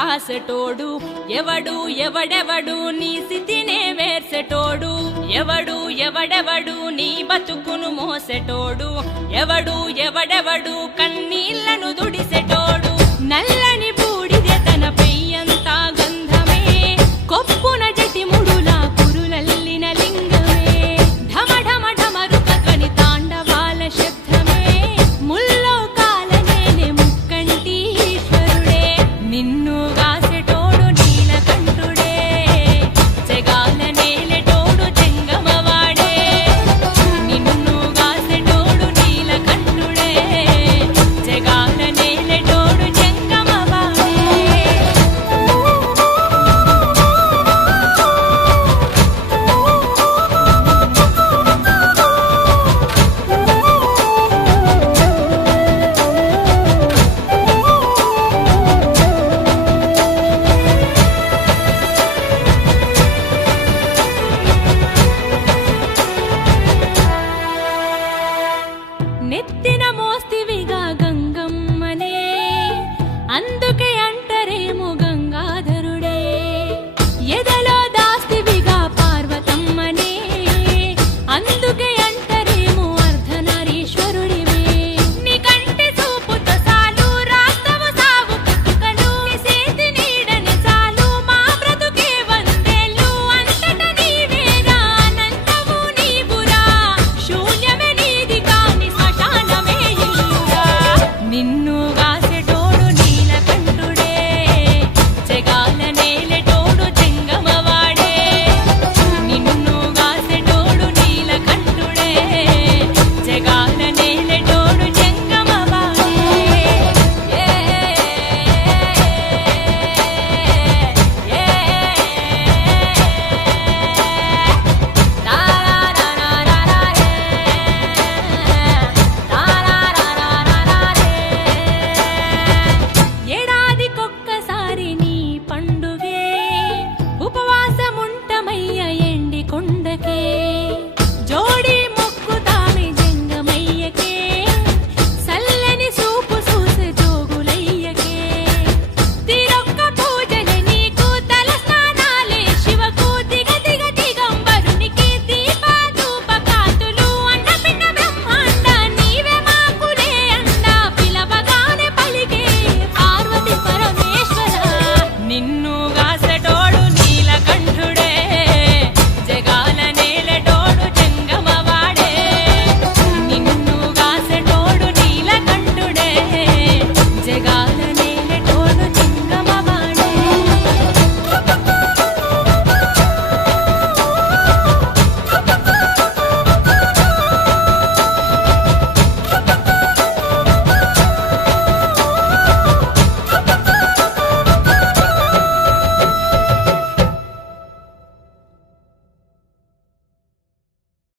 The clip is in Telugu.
రాసెటోడు ఎవడు ఎవడెవడు నీ స్థితినే వేర్సెటోడు ఎవడు ఎవడెవడు నీ బతుకును మోసెటోడు ఎవడు ఎవడెవడు కన్నీళ్లను దుడిసెటోడు నల్లని బూడిదే తన పెయ్యంతా గంధమే కొప్పున జటిముడులా కురులల్లిన లింగమే ఢమ ఢమ ఢమరుక ధ్వని తాండవాల శబ్దమే ముల్లోకాల నేలే ముక్కంటి ఈశ్వరుడే నిన్ను గాసెటోడు నీలకంఠుడే జగాల నేలెటోడు జంగమవాడే నిన్ను గాసెటోడు నీలకంఠుడే జగాల నేలెటోడు జంగమవాడే నెత్తిన మోస్త